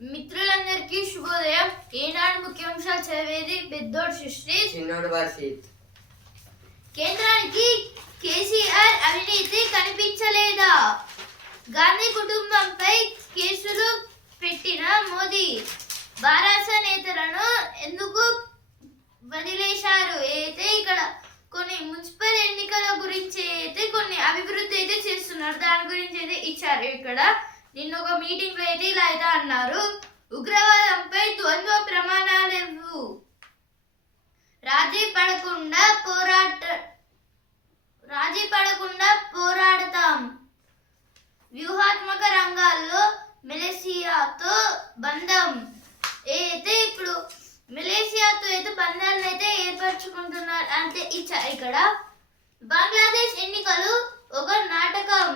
మిత్రులందరికీ శుభోదయం. ఈనాడు ముఖ్యాంశాలు చదివేది పెద్దోడు సృష్టి, చిన్నోడు వర్షిత్. కేంద్రానికి కేసీఆర్ అవినీతి కనిపించలేదా? గాంధీ కుటుంబంపై కేసులు పెట్టిన మోదీ బారాస నేతలను ఎందుకు వదిలేశారు? అయితే ఇక్కడ కొన్ని మున్సిపల్ ఎన్నికల గురించి అయితే కొన్ని అభివృద్ధి అయితే చేస్తున్నారు, దాని గురించి అయితే ఇచ్చారు. ఇక్కడ నిన్న ఒక మీటింగ్ లో అయితే ఇలా అయితే అన్నారు, ఉగ్రవాదంపై ద్వంద్వ ప్రమాణాలు రాజీ పడకుండా పోరాడతాం. వ్యూహాత్మక రంగాల్లో మలేసియాతో బంధం. అయితే ఇప్పుడు మలేసియాతో అయితే బంధాలను అయితే ఏర్పరచుకుంటున్నారు అంటే ఇచ్చారు. ఇక్కడ బంగ్లాదేశ్ ఎన్నికలు ఒక నాటకం,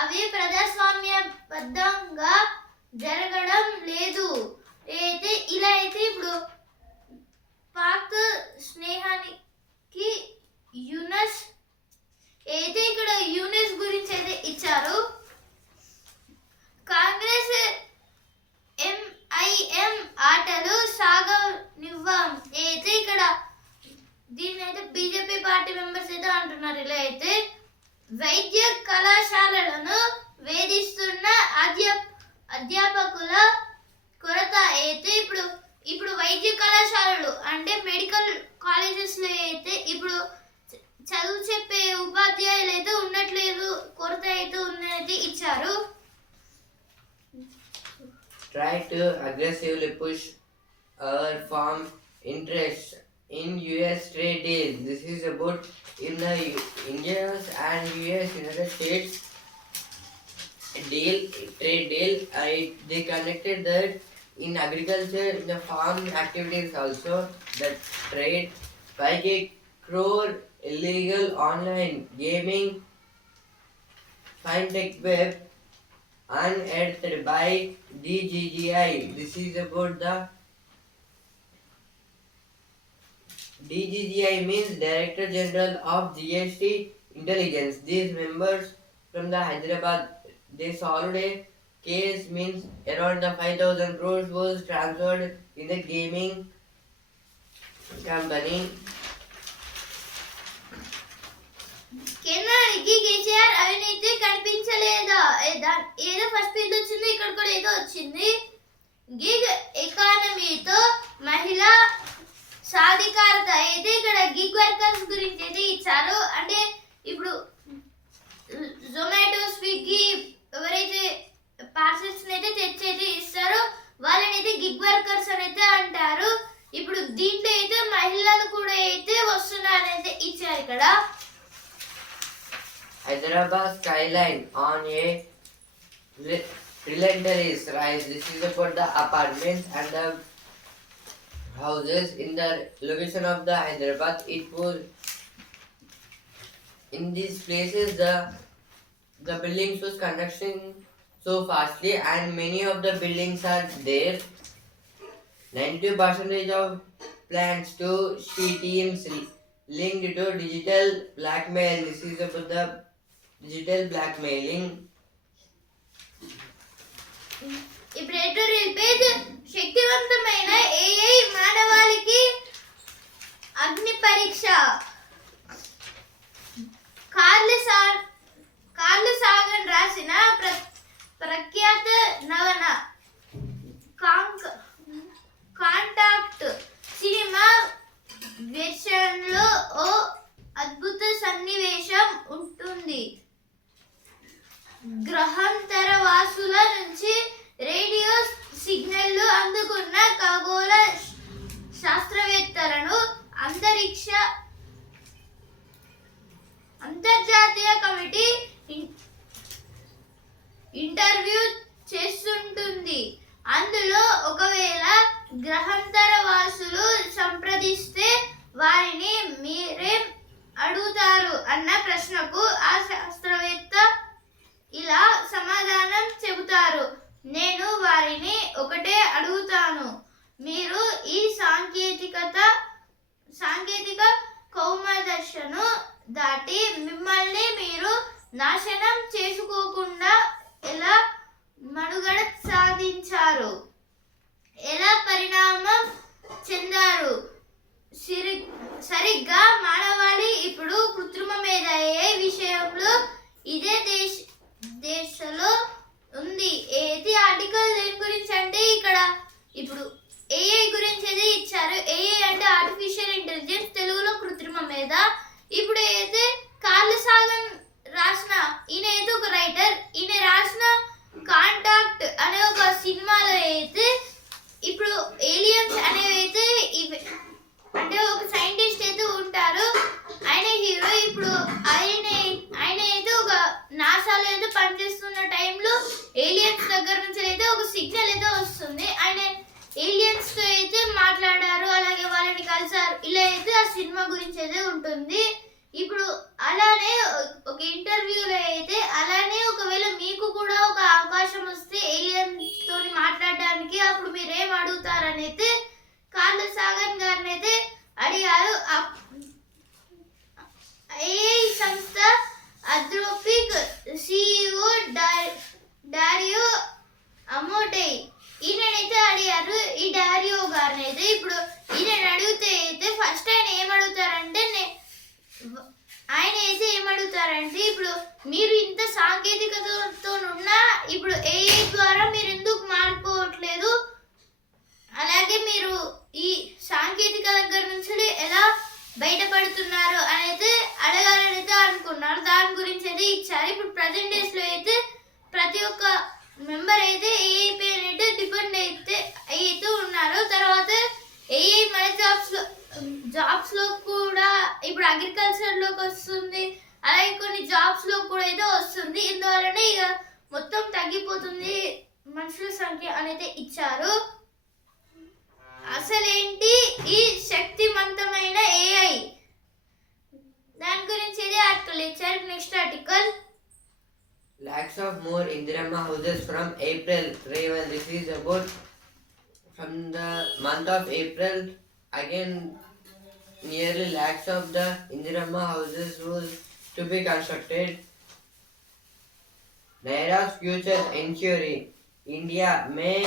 అవి ప్రజాస్వామ్యబద్ధంగా జరగడం లేదు. అయితే ఇలా అయితే ఇప్పుడు పాక్ స్నేహానికి యూనస్ అయితే ఇక్కడ యూనిస్ గురించి అయితే ఇచ్చారు. కాంగ్రెస్ ఎంఐఎం ఆటలు సాగనివ్వం. అయితే ఇక్కడ దీన్ని అయితే బీజేపీ పార్టీ మెంబర్స్ అయితే అంటున్నారు. ఇలా అయితే వైద్య కళాశాలలను వేధిస్తున్న అధ్యాపకుల కొరత. అయితే ఇప్పుడు వైద్య కళాశాలలు అంటే మెడికల్ కాలేజెస్ లో అయితే ఇప్పుడు చదువు చెప్పే ఉపాధ్యాయులు అయితే ఉండట్లేదు, కొరత అయితే ఉన్నది ఇచ్చారు. Try to aggressively push our farm interests in US trade deal. This is about in the India's and US United States trade deal. They connected that in agriculture, in the farm activities also, that trade 5 crore illegal online gaming, fintech web unearthed by DGGI. This is about the DGGI means Director General of GST Intelligence. These members from the Hyderabad, they solved a case means around the 5,000 crores was transferred in the gaming company. కేంద్రానికి కేసీఆర్ అవినీతి కనిపించలేదా? ఏదో first page వచ్చింది, ఇక్కడ కూడా ఏదో వచ్చింది. Gig ఎకానమీతో మహిళా సాధికారత. అయితే ఇక్కడ గిగ్ వర్కర్స్ గురించి అయితే ఇచ్చారు. అంటే ఇప్పుడు జొమాటో, స్విగ్గీ ఎవరైతే పార్సల్స్ అయితే తెచ్చి అయితే ఇస్తారో వాళ్ళని అయితే గిగ్ వర్కర్స్ అని అయితే అంటారు. ఇప్పుడు దీంట్లో అయితే మహిళలు కూడా అయితే వస్తున్నారని ఇచ్చారు. ఇక్కడ Hyderabad skyline on a relentless rise. This is about the apartments and the houses in the location of the Hyderabad. It was in these places the buildings was construction so fastly, and many of the buildings are there. 92% of plans to she teams linked to digital blackmail. This is about the digital blackmailing. ఇప్పుడు editorial page, శక్తివంతమైన AI మానవాళికి అగ్ని పరీక్ష. Curl Sagan రాసిన ప్రఖ్యాత నవల contact cinema version లో ఓ అద్భుత సన్నివేశం ఉంటుంది. గ్రహాంతర వాసుల నుంచి రేడియో సిగ్నల్లు అందుకున్న ఖగోళ శాస్త్రవేత్తలను అంతర్జాతీయ కమిటీ ఇంటర్వ్యూ చేస్తుంటుంది. అందులో ఒకవేళ గ్రహాంతర వాసులు సంప్రదిస్తే వారిని మీరేం అడుగుతారు అన్న ప్రశ్నకు ఆ శాస్త్రవేత్త ఇలా సమాధానం చెబుతారు, నేను వారిని ఒకటే అడుగుతాను, మీరు ఈ సాంకేతిక కౌమదశను దాటి మిమ్మల్ని మీరు నాశనం చేసుకోకుండా ఎలా మనుగడ సాధించారు, ఎలా పరిణామం చెందారు. సరిగ్గా మానవాళి ఇప్పుడు కృత్రిమ మేధ AI విషయంలో ఇదే దేశంలో ఉంది. ఏది ఆర్టికల్ దేని గురించి అంటే ఇక్కడ ఇప్పుడు AI గురించి అయితే ఇచ్చారు. AI అంటే ఆర్టిఫిషియల్ ఇంటెలిజెన్స్, తెలుగులో కృత్రిమ మేధ. ఇప్పుడు అయితే కార్ల్ సాగన్ రాసిన, ఈయన అయితే ఒక రైటర్, ఈయన రాసిన కాంటాక్ట్ అనే ఒక సినిమాలో అయితే ఇప్పుడు ఏలియన్స్ అనేవి అయితే అంటే ఒక సైంటిస్ట్ అయితే ఉంటారు, ఆయన హీరో. ఇప్పుడు ఆయన అయితే ఒక నాసాలో అయితే పనిచేస్తున్న టైంలో ఏలియన్స్ దగ్గర నుంచి అయితే ఒక సిగ్నల్ అయితే వస్తుంది. ఆయన ఏలియన్స్ తో అయితే మాట్లాడారు, అలాగే వాళ్ళని కలిసారు. ఇలా అయితే ఆ సినిమా గురించి అయితే ఉంటుంది. ఇప్పుడు అలానే ఒక ఇంటర్వ్యూలో అయితే అలానే ఒకవేళ మీకు కూడా ఒక అవకాశం వస్తే ఏలియన్స్ తోని మాట్లాడడానికి అప్పుడు మీరు ఏం అడుగుతారని అయితే కార్ల్ సాగన్ గారిని అయితే అడిగారు. AI సంస్థ అథ్రోపిక్ CEO డారియో అమోటై ఈయనైతే అడిగారు. ఈ డారియో గారిని అయితే ఇప్పుడు ఈయన అడిగితే అయితే ఫస్ట్ ఆయన ఏమడుగుతారంటే ఇప్పుడు మీరు ఇంత సాంకేతికతతో ఉన్నా ఇప్పుడు AI ద్వారా మీరు ఎందుకు మారిపోవట్లేదు, అలాగే మీరు ఈ సాంకేతిక దగ్గర నుంచి ఎలా బయటపడుతున్నారు అని అయితే అడగాలని అయితే అనుకున్నారు. దాని గురించి అయితే ఇచ్చారు. ఇప్పుడు ప్రజెంట్ డేస్ లో అయితే ప్రతి ఒక్క మెంబర్ అయితే AI పైన అయితే డిపెండ్ అయితే ఉన్నారు. తర్వాత AI మన జాబ్స్ లో కూడా ఇప్పుడు అగ్రికల్చర్ లోకి వస్తుంది, అలాగే కొన్ని జాబ్స్ లో కూడా అయితే వస్తుంది. ఇందువలనే ఇక మొత్తం తగ్గిపోతుంది మనుషుల సంఖ్య అనేది ఇచ్చారు. అసలేంటి ఈ శక్తివంతమైన AI, దాని గురించి ఇది ఆర్టికల్ ఇచ్చారు. Next article, Lakhs of more Indirama houses from April. Raven, this is about from the month of April. Again, nearly lakhs of the Indirama houses was to be constructed. Naira's future ensuring India may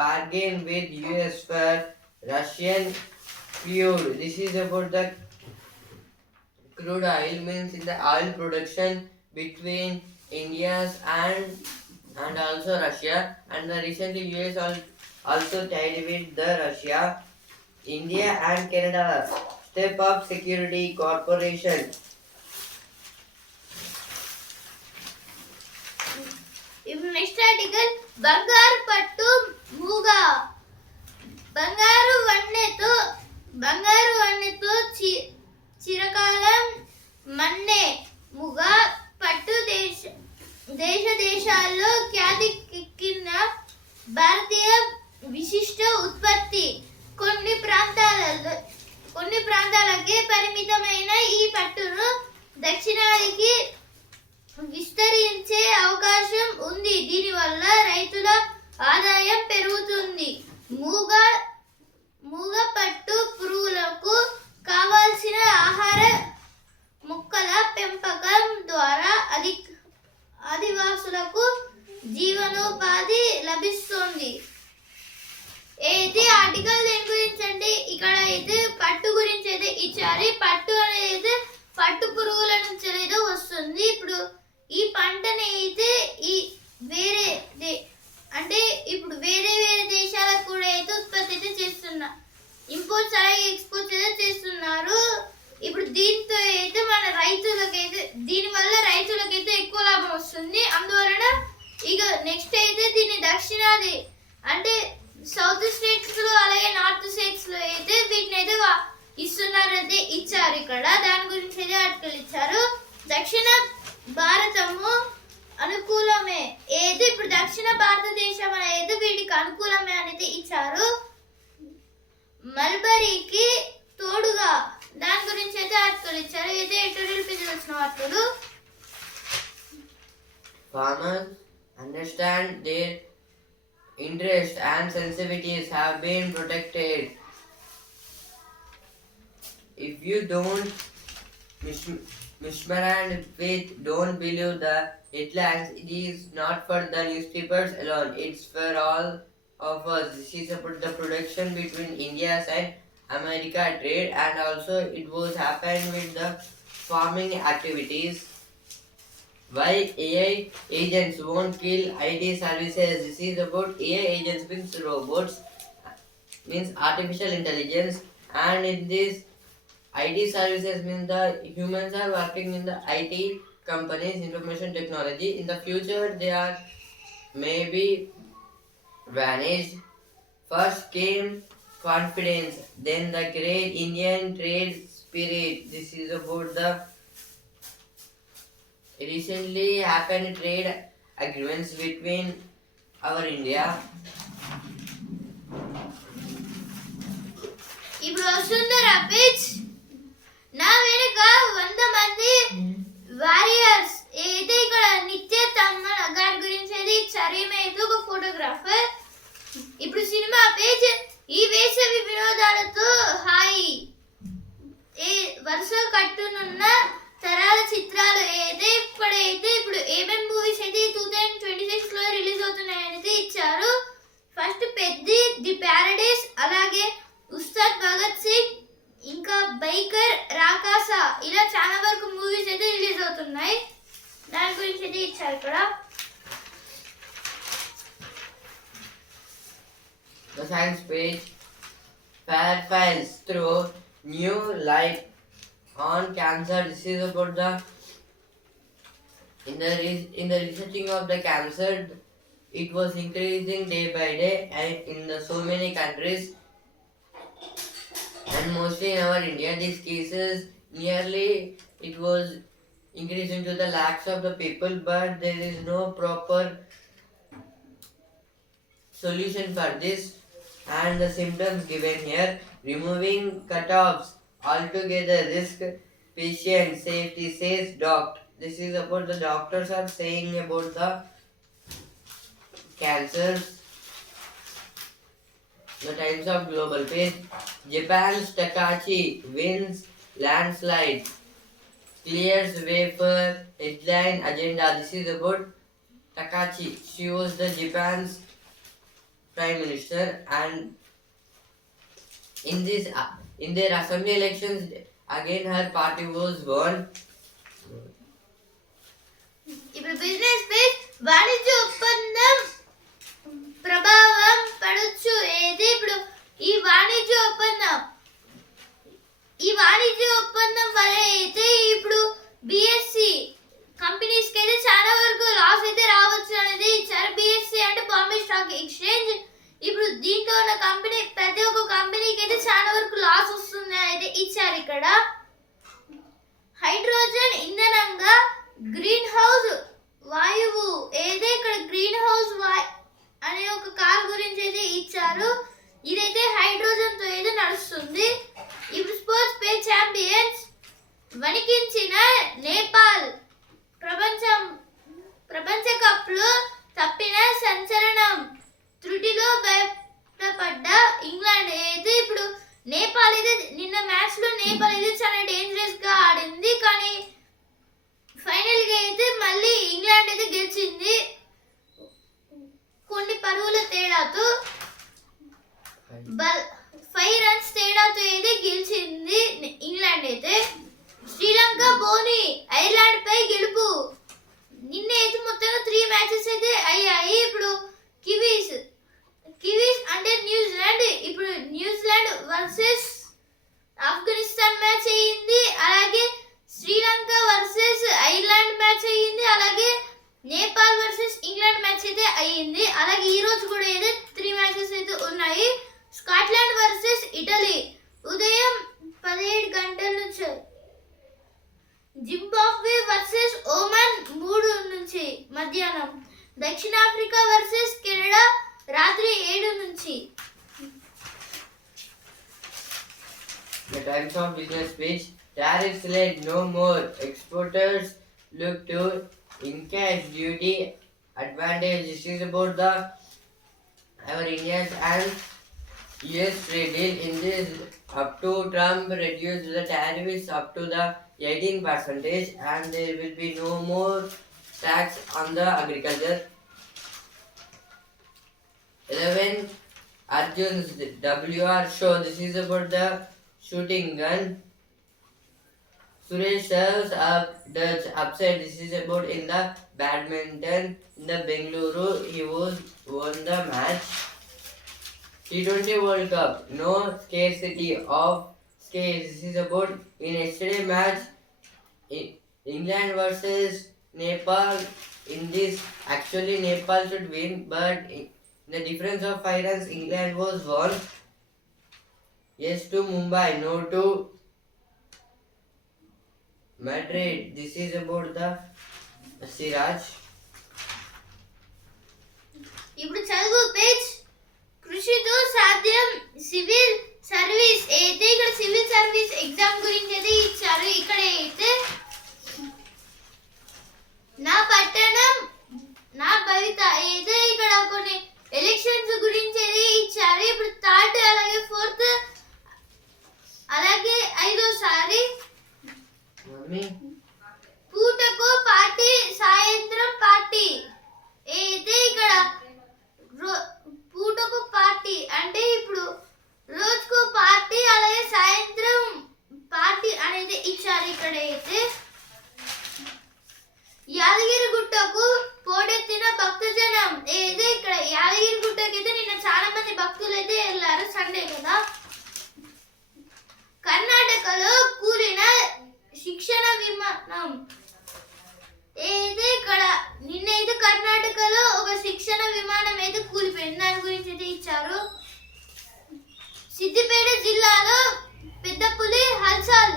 bargain with US for Russian crude. This is about the crude oil, means in the oil production between India's and also Russia, and the recently US also tied with the Russia. India and Canada step up security cooperation. ఇప్పుడు next article, బంగారు పట్టు మూగ. బంగారు వన్నెతో చిరకాలం మన్నే మూగ పట్టు దేశాల్లో ఖ్యాతికెక్కిన భారతీయ విశిష్ట ఉత్పత్తి. కొన్ని ప్రాంతాలకే పరిమితమైన ఈ పట్టును దక్షిణాదికి విస్తరించే అవకాశం ఉంది. దీనివల్ల రైతుల ఆదాయం పెరుగుతుంది. మూగ పట్టు పురుగులకు కావాల్సిన ఆహార మొక్కల పెంపకం ద్వారా ఆదివాసులకు జీవనోపాధి లభిస్తుంది. అయితే ఆర్టికల్ దేని గురించి అంటే ఇక్కడ అయితే పట్టు గురించి అయితే ఇచ్చారు. పట్టు అనేది అయితే పట్టు పురుగుల నుంచి అయితే వస్తుంది. ఇప్పుడు ఈ పంటని అయితే ఇప్పుడు వేరే దేశాలకు కూడా అయితే ఉత్పత్తి అయితే చేస్తున్నారు. ఇంపోర్ట్స్ అలాగే ఎక్స్పోర్ట్స్ అయితే చేస్తున్నారు. ఇప్పుడు దీంతో అయితే మన రైతులకైతే దీనివల్ల రైతులకైతే ఎక్కువ లాభం వస్తుంది. అందువలన ఇక నెక్స్ట్ అయితే దీన్ని దక్షిణాది అంటే సౌత్ స్టేట్స్ లో అలాగే నార్త్ స్టేట్స్ లో అయితే వీటిని అయితే ఇస్తున్నారైతే ఇచ్చారు. ఇక్కడ దాని గురించి అయితే ఆర్టికల్ ఇచ్చారు. దక్షిణ భారతము అనుకూలమే ఏది ఇప్పుడు దక్షిణ భారతదేశం అనేది వీటికి అనుకూలమే అనేది ఇచ్చారు. మల్బరీకి తోడుగా దాని గురించి అయితే ఆర్టికల్ ఇచ్చారు. అయితే ఎడిటోరియల్ పేజ్ వచ్చిన వార్తలు. Farmers understand their interests and sensitivities have been protected. If you don't Mishmar with don't believe the headlines. It is not for the newspapers alone. It's for all of us. This is about the production between India and America trade, and also it was happened with the farming activities. Why AI agents won't kill IT services. This is about AI agents means robots, means artificial intelligence, and in this IT services means the humans are working in the IT companies, information technology. In the future, they are maybe vanished. First came confidence, then the great Indian trade spirit. This is about the recently happened trade agreements between our India. ఇప్పుడు వస్తుందా pitch నా వెనుక 100 మంది warriors ఏదైతే ఇక్కడ నిత్య తమ్మన్ గారి గురించి అయితే ఇచ్చారు. ఈమె అయితే ఒక ఫోటోగ్రాఫర్. ఇప్పుడు సినిమా పేజ్ ఈ వేసవి వినోదాలతో హాయి ఏ వరుస కట్టునున్న తరాల చిత్రాలు ఏదైతే ఇప్పుడు ఏమేమి మూవీస్ అయితే 2026 లో రిలీజ్ అవుతున్నాయని అయితే ఇచ్చారు. ఫస్ట్ పెద్ది, ది ప్యారడైస్, అలాగే ఉస్తాద్ భగత్ సింగ్, ఇంకా బైకర్, రాకాసా, ఇలా చాలా వరకు మూవీస్ అయితే రిలీజ్ అవుతున్నాయి. దాని గురించి అయితే ఇచ్చారు ఇక్కడ. The science page files through new light on cancer. This is about the in the researching of the cancer. It was increasing day by day and in the so many countries, and mostly in our India these cases nearly it was increasing to the lakhs of the people, but there is no proper solution for this. And the symptoms given here: removing cutoffs altogether risk patient safety, says doctor. This is about the doctors are saying about the cancers. The Times of Global page. Japan's Takashi wins landslide, clears way for headline agenda. This is about Takashi. She was the Japan's prime minister, and in their assembly elections again her party was won. ఇప్పుడు business page వాణిజ్య ఒప్పందం ప్రభావం పడొచ్చు ఏది ఇప్పుడు ఈ వాణిజ్య ఒప్పందం వల్ల అయితే ఇప్పుడు బిఎస్సి కంపెనీస్ కి అయితే చాలా వరకు లాస్ అయితే రావచ్చు అనేది ఇచ్చారు. బిఎస్సి అంటే బాంబే స్టాక్ ఎక్స్చేంజ్. ఇప్పుడు దీంట్లో ఉన్న కంపెనీ ప్రతి ఒక్క కంపెనీకి అయితే చాలా వరకు లాస్ వస్తుంది అనేది ఇచ్చారు ఇక్కడ. హైడ్రోజన్ ఇంధనంగా గ్రీన్ హౌస్ వాయువు ఏదే ఇక్కడ గ్రీన్ హౌస్ అనే ఒక కార్ గురించి అయితే ఇచ్చారు. ఇదైతే హైడ్రోజన్ తో అయితే నడుస్తుంది. ఇప్పుడు స్పోర్ట్స్ పే ఛాంపియన్స్ వణికించిన నేపాల్ ప్రపంచ కప్ లో తప్పిన సంచలనం త్రుటిలో బయటపడ్డ ఇంగ్లాండ్ అయితే ఇప్పుడు నేపాల్ అయితే నిన్న మ్యాచ్ లో నేపాల్ అయితే చాలా డేంజరస్ గా ఆడింది. కానీ ఫైనల్ గా అయితే మళ్ళీ ఇంగ్లాండ్ అయితే గెలిచింది కొన్ని పరుగుల తేడాతో. 5 రన్స్ తేడాతో అయితే గెలిచింది ఇంగ్లాండ్ అయితే. శ్రీలంక బోని ఐర్లాండ్ పై గెలుపు. నిన్న అయితే మొత్తంగా 3 మ్యాచెస్ అయితే అయ్యాయి. ఇప్పుడు కివీస్ అంటే న్యూజిలాండ్. ఇప్పుడు న్యూజిలాండ్ వర్సెస్ ఆఫ్ఘనిస్తాన్ మ్యాచ్ అయ్యింది. అలాగే శ్రీలంక వర్సెస్ ఐర్లాండ్ మ్యాచ్ అయ్యింది. అలాగే నేపాల్ వర్సెస్ ఇంగ్లాండ్ మ్యాచ్ అయితే అయ్యింది. అలాగే ఈ రోజు కూడా అయితే 3 మ్యాచెస్ అయితే ఉన్నాయి. స్కాట్లాండ్ వర్సెస్ ఇటలీ ఉదయం 17 గంటల నుంచి. జింబాబ్వే వర్సెస్ ఓమన్ 3 నుంచి మధ్యాహ్నం. దక్షిణాఫ్రికా వర్సెస్ కెనడా రాత్రి 7 నుంచి. The Times of Business page. Tariffs led no more. Exporters look to encash duty advantage. This is about the our Indians, and US trade deal in this up to Trump reduced the tariffs up to the 18% and there will be no more tax on the agriculture. 11. Arjun's WR show. This is about the shooting gun. Suresh serves up Dutch upset. This is about in the badminton in the Bengaluru. He won the match. T20 World Cup. No scarcity of scales. This is about in yesterday match. England versus Nepal. In this, actually Nepal should win, but in the difference of 5 runs, England was won. Yes to Mumbai. No to Madrid. This is about the Siraj. ఇప్పుడు చదువు page. కృషితో సాధ్యం civil service. అయితే ఇక్కడ civil service exam గురించి అయితే ఇచ్చారు. ఇక్కడ అయితే నా పట్టణం నా భవిత అయితే ఇక్కడ కొన్ని ఎలక్షన్స్ గురించి అయితే ఇచ్చారు. ఇప్పుడు థర్డ్ అలాగే ఫోర్త్ అలాగే ఐదోసారి Mummy. పూటకు పార్టీ సాయంత్రం పార్టీ. అయితే ఇక్కడ పూటకు పార్టీ అంటే ఇప్పుడు రోజుకు పార్టీ అలాగే సాయంత్రం పార్టీ అనేది ఇచ్చారు. ఇక్కడ అయితే యాదగిరి గుట్టకు పోటెత్తిన భక్తజనం. అయితే ఇక్కడ యాదగిరి గుట్టకి అయితే నిన్న చాలా మంది భక్తులు అయితే వెళ్ళారు, సండే కదా. కర్ణాటకలో కూలిన శిక్షణ విమానం. అయితే ఇక్కడ నిన్నైతే కర్ణాటకలో ఒక శిక్షణ విమానం అయితే కూలిపోయింది. దాని గురించి అయితే ఇచ్చారు. సిద్దిపేట జిల్లాలో పెద్ద పులి హల్చల్.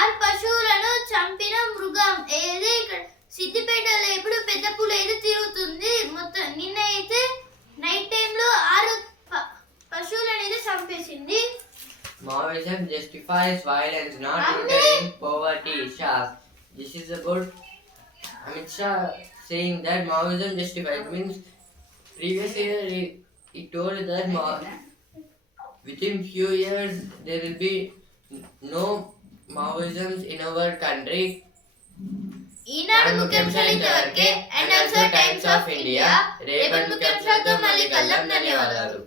6 పశువులను చంపిన మృగం. ఏది ఇక్కడ సిద్దిపేటలో ఇప్పుడు పెద్ద పులి అయితే తిరుగుతుంది. మొత్తం నిన్న అయితే నైట్ టైంలో 6 పశువులను అయితే చంపేసింది. Maoism justifies violence not Amen. rooted in poverty. Shah. This is about Amit Shah saying that Maoism justifies means previous year he told that within few years there will be no Maoisms in our country. ఈనాడు ముఖ్యాంశాలు ఇంతవరకే. And also times of India. రేపటి ముఖ్యాంశాలతో మళ్ళీ కలుద్దాం. ధన్యవాదాలు.